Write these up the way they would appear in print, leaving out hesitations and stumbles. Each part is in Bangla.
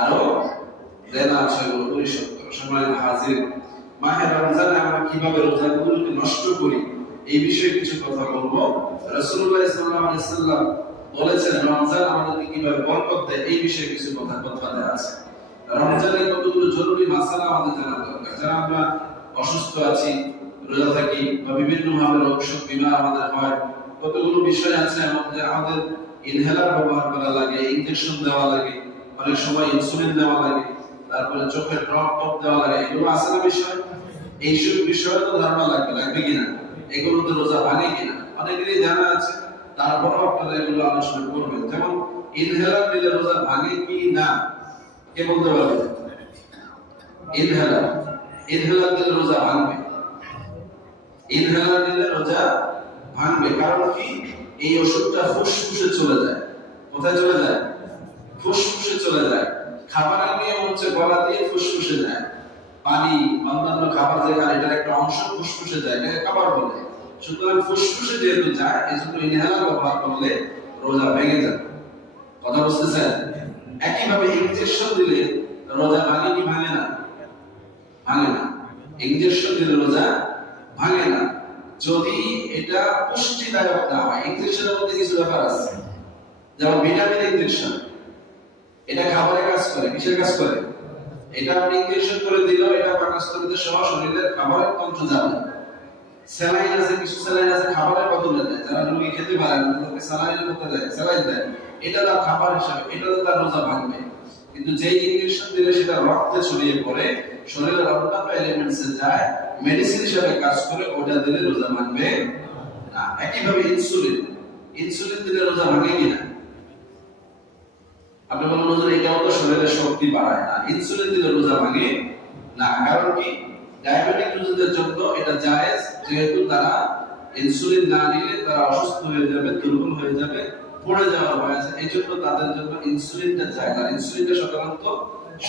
আরো দেনা আছে পরিশোধ করো। সম্মানিত হাজির, মাহে রমজানে আমরা কিভাবে রোজাগুলোকে নষ্ট করি এই বিষয়ে কিছু কথা বলবো। রাসূলুল্লাহ সাল্লাল্লাহু আলাইহি ওয়াসাল্লাম বলেছেন রমজান আমাদেরকে কিভাবে বরকত দেয় এই বিষয়ে কিছু কথা দেওয়া আছে। রমজানের কতগুলো জরুরি মাসালা আমাদের জানা দরকার। যারা আমরা অসুস্থ আছি, রোজা থাকি বা বিভিন্ন ভাবে রোগ শোক বিমা আমাদের হয়, কতগুলো বিষয় আছে আমাদের ইনহেলার ব্যবহার করা লাগে, ইনজেকশন দেওয়া লাগে, অনেক সময় ইনসুলিন দেওয়া লাগে, তারপরে চোখের ড্রপ টপ দেওয়া লাগে, এগুলো আছে না বিষয়। এইসব বিষয়ে তো ধারণা লাগবে কিনা, এগুলোতে রোজা ভাঙে কিনা অনেকেরই জানা আছে, তারপরেও আপনারা এগুলো আলোচনা করবেন। যেমন ইনহেলার দিলে রোজা ভাঙে কি না, কে বলতে পারবে? ইনহেলার দিলে রোজা ভাঙবে, ইনহেলার দিলে রোজা ভাঙবে। কারণ কি? এই ওষুধটা ফুসফুসে চলে যায়। কোথায় চলে যায়? ফুসফুসে চলে যায়। খাবারের নিয়ম হচ্ছে গলা দিয়ে ফুসফুসে যায়, পানি অন্যান্য খাবার যেখানে এটার একটা অংশ ফুসফুসে যায়, এটাকে খাবার বলে। সুতরাং ফুসফুসে যেহেতু যায়, এই জন্য ইনহেলার ব্যবহার করলে রোজা ভেঙে যাবে। কথা বুঝতেছেন? একইভাবে ইনজেকশন দিলে রোজা ভাঙে কি ভাঙে না? ভাঙে না। ইনজেকশন দিলে রোজা ভাঙে না যদি এটা পুষ্টিদায়ক না হয়। ইনজেকশনের মধ্যে কিছু ব্যাপার আছে, যেমন ভিটামিন ইনজেকশন, এটা খাবারে কাজ করে। কিসের কাজ করে? এটা আপনি ইনজেকশন করে দিলেও এটা পাকস্থলীতে সহ শরীরের খাবারের তন্ত্র যাবে। স্যালাইন আছে, কিছু স্যালাইন আছে খাবারের বদলে দেয়, যারা রোগী খেতে পারে না তাদেরকে স্যালাইনের বদলে দেয়, স্যালাইন দেয়, এটা তার খাবার হিসাবে, এটা তার রোজা ভাঙবে। কিন্তু যেই ইনজেকশন দিলে সেটা রক্তে ছড়িয়ে পড়ে, শরীরের অন্যান্য এলিমেন্টসে যায়, মেডিসিন হিসেবে কাজ করে, ওটা দিলে রোজা ভাঙবে না। একইভাবে ইনসুলিন দিলে রোজা ভাঙে কিনা? আপনি বলুন হুজুর এটাও তো শরীরের শক্তি বাড়ায় না। ইনসুলিন দিলে রোজা ভাঙে না। কারণ কি? ডায়াবেটিক রোগীদের জন্য এটা জায়েজ, যেহেতু তারা ইনসুলিন না নিলে তারা অসুস্থ হয়ে যাবে, দুর্বল হয়ে যাবে, পড়ে যাওয়ার ভয় আছে। এই জন্য তাদের জন্য ইনসুলিনটা জায়েজ। আর ইনসুলিনটা সাধারণত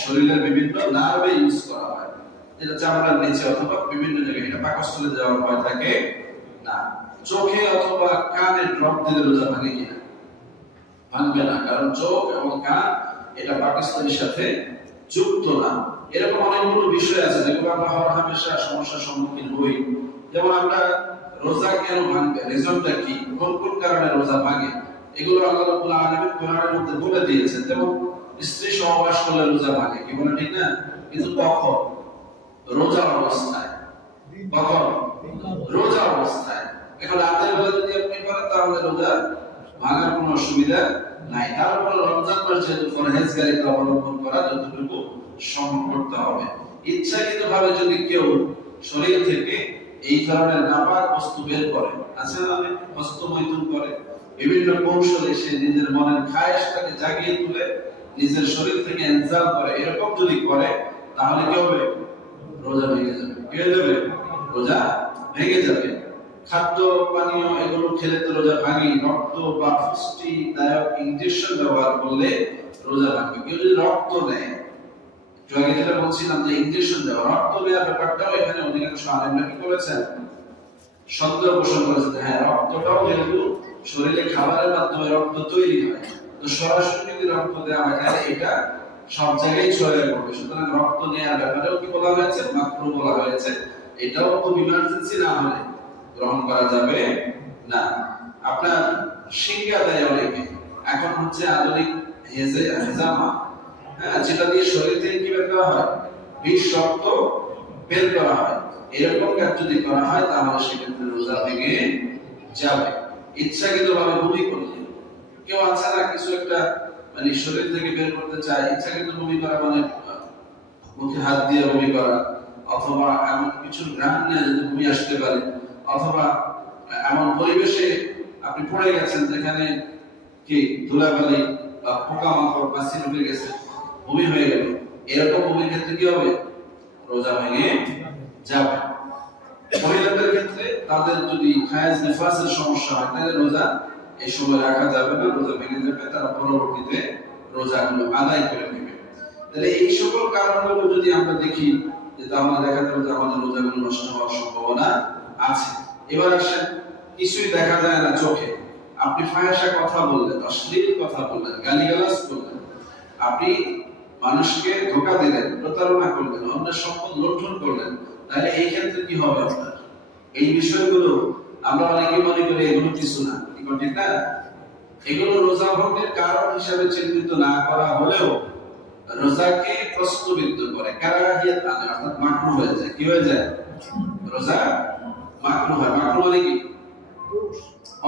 শরীরের বিভিন্ন নার্ভে ইউজ করা হয়, যেটা চামড়ার নিচে অথবা বিভিন্ন জায়গায়, এটা পাকস্থলে যাওয়ার ভয় থাকে না। চোখে অথবা কানে ড্রপ দিলে রোজা ভাঙে কিনা? ভাঙবে না, কারণ চোখ এবং কান এটা পাকস্থলীর সাথে যুক্ত না। এরকম অনেকগুলো বিষয় আছে যেগুলো আমরা হরহামেশা সমস্যার সম্মুখীন হই। যেমন আমরা রোজা কেন ভাঙবে, রিজনটা কি, কোন কোন কারণে রোজা ভাঙে, এগুলো আল্লাহ রাব্বুল আলামিন কোরআনের মধ্যে বলে দিয়েছেন। যেমন স্ত্রী সহবাস করলে রোজা ভাঙে, কি বলে ঠিক না? কিন্তু কখন? রোজা অবস্থায়। কখন? রোজা অবস্থায়। এখন রাতের বেলা যদি আপনি করেন তাহলে রোজা ভাঙার কোনো অসুবিধা নাই। তারপরে রমজান মাস যেহেতু পরহেজগারিতা অবলম্বন করা যতটুকু সম্ভব করতে হবে। ইচ্ছাকৃতভাবে যদি কেউ শরীর থেকে এই ধরনের নাপাক বস্তু বের করে, আছে না, হস্তমৈথুন করে, বিভিন্ন কৌশলে সে নিজের মনের খায়েশটাকে জাগিয়ে তুলে নিজের শরীর থেকে ইনজাল করে, এরকম যদি করে তাহলে কি হবে? রোজা ভেঙে যাবে। কি হয়ে যাবে? রোজা ভেঙে যাবে। খাদ্য পানীয় এগুলো খেলে তো রোজা ভাঙে। রক্ত বা পুষ্টিদায়ক ইনজেকশন ব্যবহার করলে রোজা ভাঙবে। কেউ যদি রক্ত নেয়, আগে যেটা বলছিলাম যে ইনজেকশন দেওয়া, রক্ত দেওয়ার ব্যাপারটাও এখানে অধিকাংশ আলেমরা কি করেছেন? সন্দেহ পোষণ করেছেন। হ্যাঁ, রক্তটাও যেহেতু শরীরে খাবারের মাধ্যমে রক্ত তৈরি হয়, তো সরাসরি যদি রক্ত দেওয়া হয় তাহলে এটা সব জায়গায় ছড়িয়ে পড়বে। সুতরাং রক্ত নেওয়ার ব্যাপারেও কি বলা হয়েছে? মাকরুহ বলা হয়েছে। এটাও খুব ইমার্জেন্সি না হলে গ্রহণ করা যাবে না। আপনার শিঙ্গা দেয় অনেকে, এখন হচ্ছে আধুনিক হেজামা, যেটা দিয়ে শরীর থেকে কি বের করা হয়? বিষ রক্ত বের করা হয়। এরকম কাজ যদি করা হয় তাহলে সেক্ষেত্রে রোজা ভেঙে যাবে। ইচ্ছাকৃতভাবে বমি করলে, কেউ আছে না কিছু একটা মানে শরীর থেকে বের করতে চায়, ইচ্ছাকৃত বমি করা মানে মুখে হাত দিয়ে বমি করা, অথবা এমন কিছু গ্রাম নিয়ে যদি বমি আসতে পারে, অথবা এমন পরিবেশে আপনি পড়ে গেছেন যেখানে কি ধুলাবালি বা পোকামাকড় বা ছিটকে গেছে, বমি হয়ে গেল, এরকম বমির ক্ষেত্রে কি হবে? রোজা ভেঙে যাবে। মহিলাদের ক্ষেত্রে তাদের যদি হায়েজ নিফাসের সমস্যা হয় তাহলে রোজা এই সময় রাখা যাবে না, রোজা ভেঙে যাবে, তারা পরবর্তীতে রোজাগুলো আদায় করে নেবে। তাহলে এই সকল কারণগুলো যদি আমরা দেখি, যে তাহলে দেখা যাবে যে আমাদের রোজাগুলো নষ্ট হওয়ার সম্ভাবনা আছে। এবার আসেন, কিছুই দেখা যায় না চোখে, আপনি ফাহিশা কথা বললেন, অশ্লীল কথা বললেন, গালিগালাজ করলেন, আপনি মানুষকে ধোঁকা দিলেন, প্রতারণা করলেন, অন্যের সম্পদ লুণ্ঠন করলেন, তাহলে এই ক্ষেত্রে কি হবে আপনার? এই বিষয়গুলো আমরা অনেকে মনে করি এগুলো কিছু না, ঠিক না? এগুলো রোজা ভঙ্গের কারণ হিসেবে চিহ্নিত না করা হলেও রোজাকে প্রশ্নবিদ্ধ করে, কারাহিয়াত আনে, অর্থাৎ মাকরুহ হয়ে যায়। কি হয়ে যায়? রোজা মাকরুহ হয়। মাকরুহ মানে কি?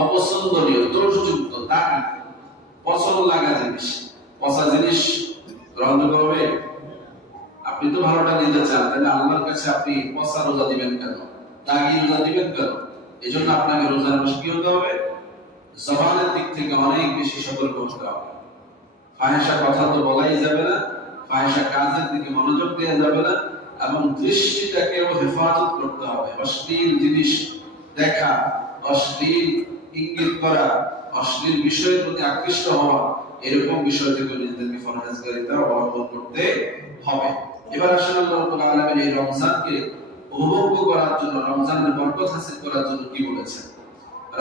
অপছন্দনীয়, দোষযুক্ত, দাগি, পছন্দ লাগা জিনিস। পচা জিনিস গ্রহণ করবে? আপনি তো ভালোটা নিতে চান, তাহলে আল্লাহর কাছে আপনি পচা রোজা দিবেন কেন? দাগি রোজা দিবেন কেন? এই জন্য আপনাকে রোজার মাসে কি হতে হবে? জবানের দিক থেকে অনেক বেশি সতর্ক হতে হবে। ফাহিশা কথা তো বলাই যাবে না, ফাহিশা কাজের দিকে মনোযোগ দেওয়া যাবে না, এবং দৃষ্টিটাকেও হেফাজত করতে হবে। অশ্লীল জিনিস দেখা, অশ্লীল ইঙ্গিত করা, অশ্লীল বিষয়ের প্রতি আকৃষ্ট হওয়া, এরকম বিষয় থেকে নিজেদেরকে পরহেজগারিতা অবলম্বন করতে হবে। এবার আসলে আল্লাহ রাব্বুল আলামিন এই রমজানকে উপভোগ করার জন্য, রমজানের বরকত হাসিল করার জন্য কি বলেছেন?